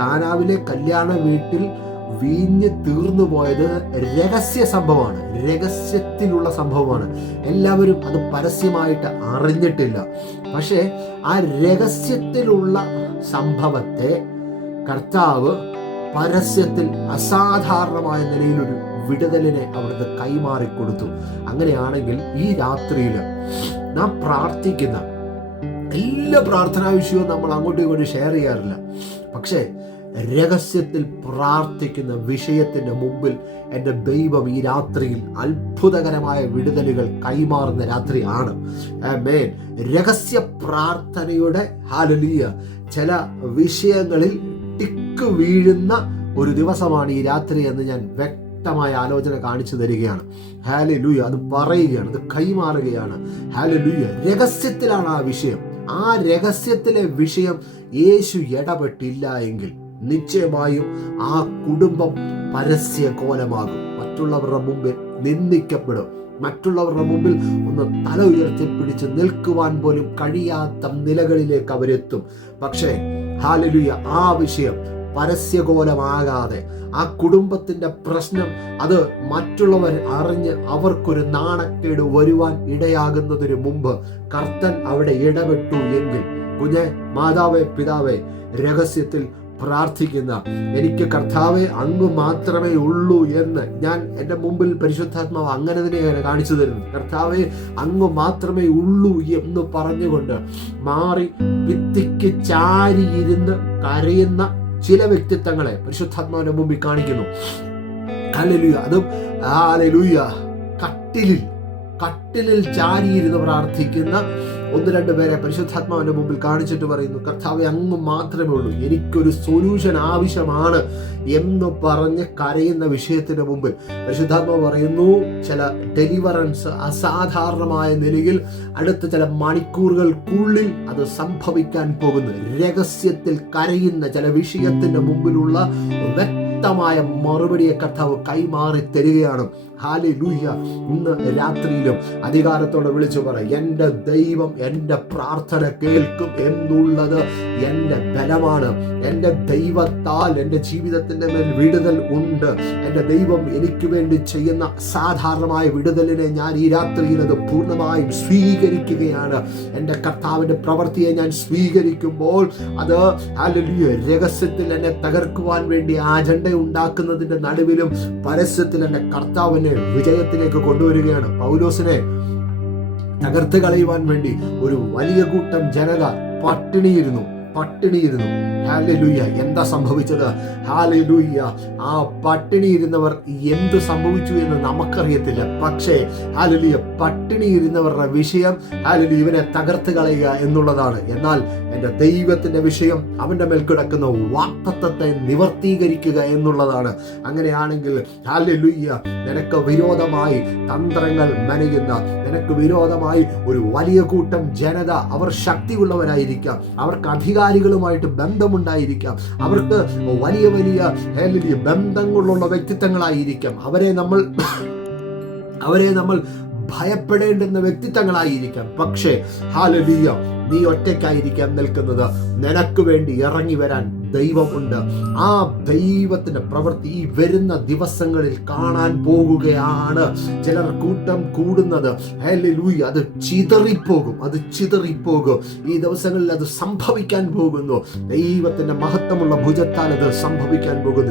കാനാവിലെ കല്യാണ വീട്ടിൽ വീഞ്ഞ് തീർന്നു പോയത് രഹസ്യ സംഭവമാണ്, രഹസ്യത്തിലുള്ള സംഭവമാണ്. എല്ലാവരും അത് പരസ്യമായിട്ട് അറിഞ്ഞിട്ടില്ല. പക്ഷേ ആ രഹസ്യത്തിലുള്ള സംഭവത്തെ കർത്താവ് പരസ്യത്തിൽ അസാധാരണമായ നിലയിലൊരു വിടുതലിനെ അവിടുന്ന് കൈമാറിക്കൊടുത്തു. അങ്ങനെയാണെങ്കിൽ ഈ രാത്രിയിൽ നാം പ്രാർത്ഥിക്കുന്ന എല്ലാ പ്രാർത്ഥനാ വിഷയവും നമ്മൾ അങ്ങോട്ടും ഇങ്ങോട്ടും ഷെയർ ചെയ്യാറില്ല. പക്ഷേ രഹസ്യത്തിൽ പ്രാർത്ഥിക്കുന്ന വിഷയത്തിൻ്റെ മുമ്പിൽ എൻ്റെ ദൈവം ഈ രാത്രിയിൽ അത്ഭുതകരമായ വിടുതലുകൾ കൈമാറുന്ന രാത്രിയാണ്. ആമേൻ. രഹസ്യ പ്രാർത്ഥനയുടെ ഹല്ലേലൂയ ചില വിഷയങ്ങളിൽ ടിക്ക് വീഴുന്ന ഒരു ദിവസമാണ് ഈ രാത്രി എന്ന് ഞാൻ വ്യക്തമായ ആലോചന കാണിച്ചു തരികയാണ്. ഹല്ലേലൂയ. അത് പറയുകയാണ്, അത് കൈമാറുകയാണ്. ഹല്ലേലൂയ. രഹസ്യത്തിലാണ് ആ വിഷയം. ആ രഹസ്യത്തിലെ വിഷയം യേശു ഇടപെട്ടില്ല എങ്കിൽ നിശ്ചയമായും ആ കുടുംബം പരസ്യ കോലമാകും. മറ്റുള്ളവരുടെ മുമ്പിൽ നിന്ദിക്കപ്പെടും. മറ്റുള്ളവരുടെ മുമ്പിൽ ഒന്ന് തല ഉയർത്തിപ്പിടിച്ച് നിൽക്കുവാൻ പോലും കഴിയാത്ത നിലകളിലേക്ക് അവരെത്തും. പക്ഷേ ഹല്ലേലൂയ, ആ വിഷയം പരസ്യകോലമാകാതെ ആ കുടുംബത്തിൻ്റെ പ്രശ്നം അത് മറ്റുള്ളവർ അറിഞ്ഞ് അവർക്കൊരു നാണക്കേട് വരുവാൻ ഇടയാകുന്നതിന് മുമ്പ് കർത്തൻ അവിടെ ഇടപെട്ടു എങ്കിൽ, കുഞ്ഞെ, മാതാവേ, പിതാവേ, രഹസ്യത്തിൽ പ്രാർത്ഥിക്കുന്ന എനിക്ക് കർത്താവെ അങ്ങ് മാത്രമേ ഉള്ളൂ എന്ന് ഞാൻ എൻ്റെ മുമ്പിൽ പരിശുദ്ധാത്മാവ് അങ്ങനെ തന്നെയാണ് കാണിച്ചു തരുന്നത്. കർത്താവെ അങ്ങ് മാത്രമേ ഉള്ളൂ എന്ന് പറഞ്ഞുകൊണ്ട് മാറി ഭിത്തിക്ക് ചാരിയിരുന്ന് കരയുന്ന ചില വ്യക്തിത്വങ്ങളെ പരിശുദ്ധാത്മാവിന്റെ മുമ്പിൽ കാണിക്കുന്നു. ഹല്ലേലൂയ. അതും ഹല്ലേലൂയ കട്ടിലിൽ ചാരിയിരുന്ന് പ്രാർത്ഥിക്കുന്ന 1-2 പേരെ പരിശുദ്ധാത്മാവിന്റെ മുമ്പിൽ കാണിച്ചിട്ട് പറയുന്നു, കർത്താവെ അങ്ങ് മാത്രമേ ഉള്ളൂ, എനിക്കൊരു സൊല്യൂഷൻ ആവശ്യമാണ് എന്ന് പറഞ്ഞ് കരയുന്ന വിഷയത്തിന് മുമ്പിൽ പരിശുദ്ധാത്മാവ് പറയുന്നു, ചില ഡെലിവറൻസ് അസാധാരണമായ നിലയിൽ അടുത്ത ചില മണിക്കൂറുകൾക്കുള്ളിൽ അത് സംഭവിക്കാൻ പോകുന്നു. രഹസ്യത്തിൽ കരയുന്ന ചില വിഷയത്തിന്റെ മുമ്പിലുള്ള വ്യക്തമായ മറുപടിയെ കർത്താവ് കൈമാറി തരികയാണ്. ഹല്ലേലൂയ. ഇന്ന് രാത്രിയിലും അധികാരത്തോടെ വിളിച്ചു പറ, എൻ്റെ ദൈവം എൻ്റെ പ്രാർത്ഥന കേൾക്കും എന്നുള്ളത് എൻ്റെ ബലമാണ്. എൻ്റെ ദൈവത്താൽ എൻ്റെ ജീവിതത്തിൻ്റെ മേൽ വിടുതൽ ഉണ്ട്. എൻ്റെ ദൈവം എനിക്ക് വേണ്ടി ചെയ്യുന്ന സാധാരണമായ വിടുതലിനെ ഞാൻ ഈ രാത്രിയിൽ അത് പൂർണ്ണമായും സ്വീകരിക്കുകയാണ്. എൻ്റെ കർത്താവിൻ്റെ പ്രവൃത്തിയെ ഞാൻ സ്വീകരിക്കുമ്പോൾ അത് ഹല്ലേലൂയ രഹസ്യത്തിൽ എന്നെ തകർക്കുവാൻ വേണ്ടി അജണ്ട ഉണ്ടാക്കുന്നതിൻ്റെ നടുവിലും പരസ്യത്തിൽ എൻ്റെ കർത്താവിനെ വിജയത്തിലേക്ക് കൊണ്ടുവരികയാണ്. പൗലോസിനെ തകർത്ത് കളയുവാൻ വേണ്ടി ഒരു വലിയ കൂട്ടം ജനത പട്ടിണിയിരുന്നു. ഹല്ലേലൂയ. എന്താ സംഭവിച്ചത്? ഹല്ലേലൂയ. ആ പട്ടിണി ഇരുന്നവർ എന്ത് സംഭവിച്ചു എന്ന് നമുക്കറിയത്തില്ല. പക്ഷേ ഹല്ലേലൂയ പട്ടിണി ഇരുന്നവരുടെ വിഷയം ഹല്ലേലൂയ ഇവനെ തകർത്ത് കളയുക എന്നുള്ളതാണ്. എന്നാൽ എൻ്റെ ദൈവത്തിന്റെ വിഷയം അവന്റെ മേൽ കിടക്കുന്ന വാഗ്ദത്തത്തെ നിവർത്തീകരിക്കുക എന്നുള്ളതാണ്. അങ്ങനെയാണെങ്കിൽ ഹല്ലേലൂയ നിനക്ക് വിരോധമായി തന്ത്രങ്ങൾ മെനയുന്ന, നിനക്ക് വിരോധമായി ഒരു വലിയ കൂട്ടം ജനത, അവർ ശക്തിയുള്ളവരായിരിക്കാം, അവർക്ക് അധികാരികളുമായിട്ട് ബന്ധമുണ്ടായിരിക്കാം, അവർക്ക് വലിയ വലിയ ബന്ധങ്ങളുള്ള വ്യക്തിത്വങ്ങളായിരിക്കാം, അവരെ നമ്മൾ ഭയപ്പെടേണ്ടുന്ന വ്യക്തിത്വങ്ങളായിരിക്കാം. പക്ഷേ ഹല്ലേലൂയ നീ ഒറ്റയ്ക്കായിരിക്കാൻ നിൽക്കുന്നത്. നിനക്ക് വേണ്ടി ഇറങ്ങി വരാൻ ദൈവമുണ്ട്. ആ ദൈവത്തിന്റെ പ്രവൃത്തി ഈ വരുന്ന ദിവസങ്ങളിൽ കാണാൻ പോകുകയാണ്. ചിലർ കൂട്ടം കൂടുന്നത് ഹല്ലേലൂയ അത് ചിതറിപ്പോകും. ഈ ദിവസങ്ങളിൽ അത് സംഭവിക്കാൻ പോകുന്നു. ദൈവത്തിന്റെ മഹത്വമുള്ള ഭുജത്താൽ അത് സംഭവിക്കാൻ പോകുന്നു.